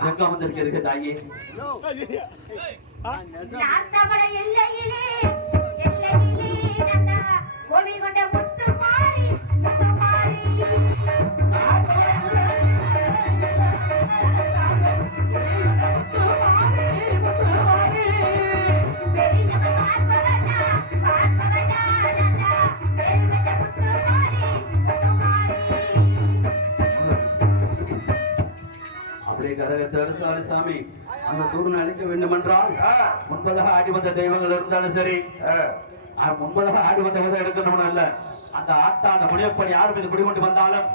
கொடுக்க வந்திருக்கிறது தாயே அப்படியே கரகத்தை எடுத்தாலும் சாமி. அந்த சூழ்நிலை அழிக்க வேண்டும் என்றால் முன்பதாக ஆடி வந்த தெய்வங்கள் இருந்தாலும் சரி முன்பதாக ஆடி வந்தவங்க எடுக்கணும் அல்ல. அந்த ஆட்டா அந்த முனியப்படி யார் மீது குடிகொண்டு வந்தாலும்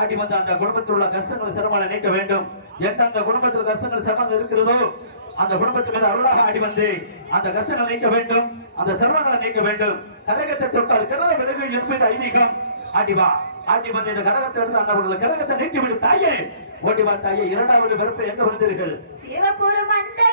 ஆடி வந்த அந்த குடும்பத்தில் உள்ள கஷ்டங்களை சிரமங்களை நீக்க வேண்டும். எந்த அந்த குடும்பத்தில் கஷ்டங்கள் சிரமங்கள் இருக்கிறதோ அந்த குடும்பத்தின் மீது அருளாக ஆடி வந்து அந்த கஷ்டங்களை நீக்க வேண்டும். அந்த சிரமங்களை நீக்க வேண்டும். கரகத்தை தொட்டால் கிரக விலகு என்பது ஐதீகம். ஆடி வா. ஆடி வந்து இந்த கரகத்தை எடுத்து அந்த கரகத்தை நீக்கி விடு தாயே. ஓடி வா இரண்டாவது பிறப்பு எங்க வந்தீர்கள் சிவபுரம் மந்தையிலே